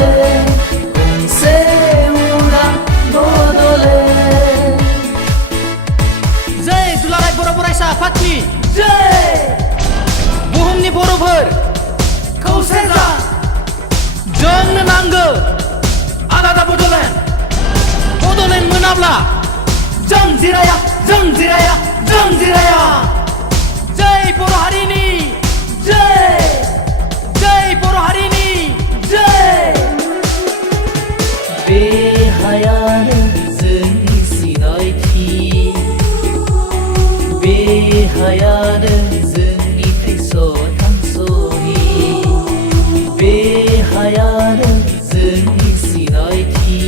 बड'लेण्ड गंसे उदां बड'लेण्ड जै दुलाराय बर' फरायसा आफादनि जै बुहुमनि बर'फोर खौसे जा जोंनो नांगौ आलादा बड'लेण्ड मोनाब्ला जों जिराया जों जिराया जों जिराया जै बर' हारिनि जै बर' हारिनि जै बे हायानो जोंनि सिनायथि बे हायानो जोंनि थैस' थांस'नि बे हायानो जोंनि सिनायथि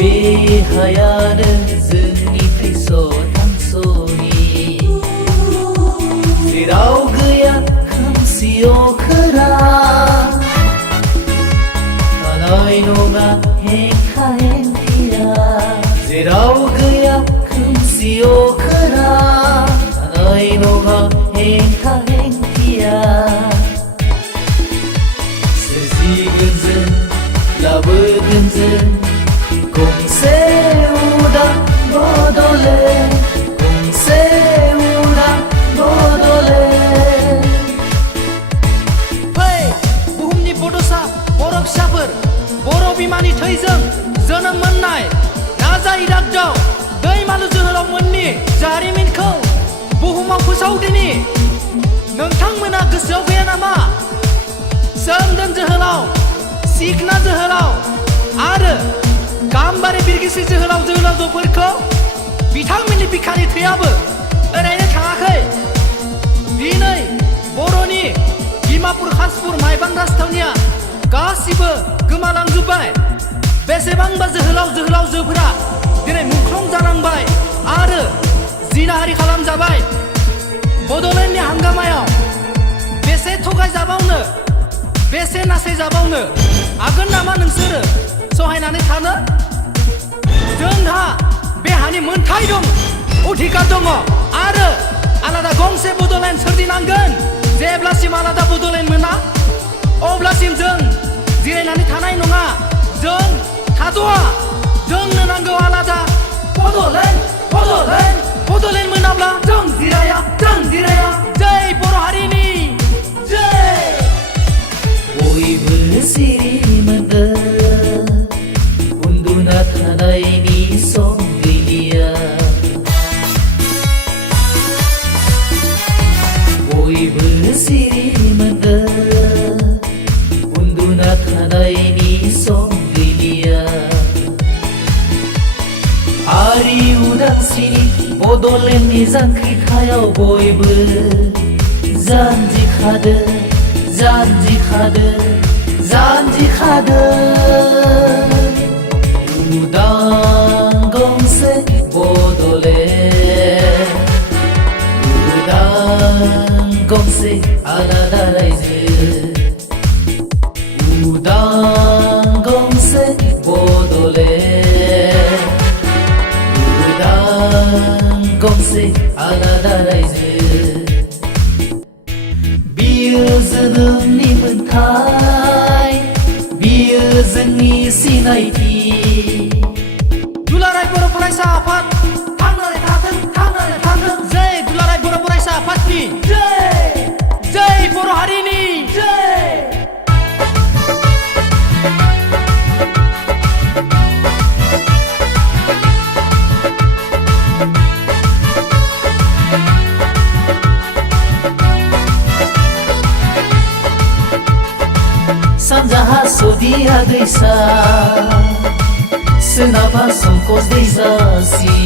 बे हायानो जोंनि थैस' थांस'नि जेराव गैया खोमसि अखोरा थानाय नङा हेंथा हेंथिया जेराव गैया खोमसि अखोरा थानाय नङा हेंथा हेंथिया सोरजिगोन जों लाबोगोन जों गंसे उदां बड'लेण्ड गंसे उदां बड'लेण्ड फै बुहुमनि बड'सा बर' फिसाफोर बर' बिमानि थैजों जोनोम मोननाय राजा इरागदाव दैमालु जोहोलावमोननि जारिमिनखौ बुहुमाव फोसावदिनि नोंथांमोना गोसोआव गैया नामा सोमदोन जोहोलाव सिखना जोहोलाव आरो गाम्बारि बिरगोस्रि जोहोलाव जोहोलावजोफोरखौ बिथांमोननि बिखानि थैयाबो ओरैनो थाङाखै दिनै बर'नि डिमापुर खासपुर माइबां राजथावनिया गासिबो गोमालांजोब्बाय बेसेबांबा जोहोलाव जोहोलावजोफोरा दिनै मुंख्लं जानांबाय आरो जिनाहारि खालामजाबाय बड'लेण्डनि हांगामायाव बेसे थगायजाबावनो बेसे नासयजाबावनो हागोन नामा नोंसोरो सहायनानै थानो जोंहा बे हानि मोन्थाय दं अधिकार दङ आरो आलादा गंसे बड'लेण्ड सोरजिनांगोन जेब्लासिम आलादा बड'लेण्ड मोना अब्लासिम जों जिरायनानै थानाय नङा जों थाद'आ जोंनो नांगौ आलादा बड'लेण्ड मोनाब्ला जों जिराया जै बर' हारिनि जै बयबो सिरि मोनगोन उन्दुना थानायनि सम गैलिया बयबो सिरि मोनगोन उन्दुना थानायनि सम गैलिया हारि उदांस्रिनि बड'लेण्डनि जांख्रिथायाव बयबो जानजि खादो उदां गंसे बड'लेण्ड उदां गंसे आलादा रायजो उदां गंसे बड'लेण्ड उदां गंसे आलादा रायजो बियो जोनोमनि मोन्थाय बियो जोंनि सिनायथि दुलाराय बर' फरायसा आफाद थांनानै थाथों जै दुलाराय बर' फरायसा आफादनि जै बर' हारिनि जै सानजाहा सदिया दैसा सोनाबहा संकस दैसासि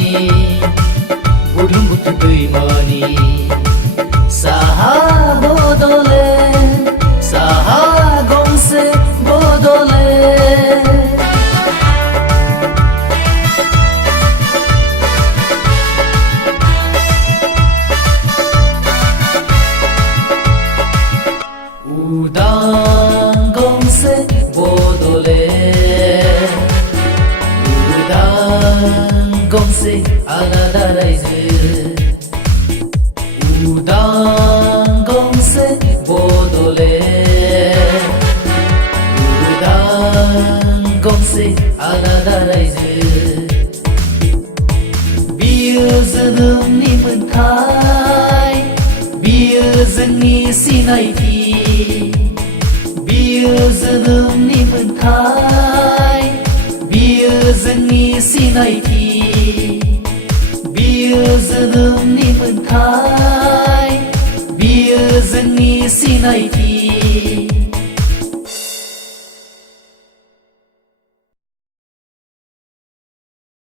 बुरलुंबुथुर दैमानि साहा बड'लेण्ड साहा गंसे बड'लेण्ड उदां गंसे बड'लेण्ड उदां गंसे आलादा रायजो उदां गंसे बड'लेण्ड आलादा रायजो बियो जोनोमनि मोन्थाय बियो जोंनि सिनायथि बियो जोनोमनि मोन्थाय बियो जोंनि सिनायथि बियो जोनोमनि मोन्थाय बियो जोंनि सिनायथि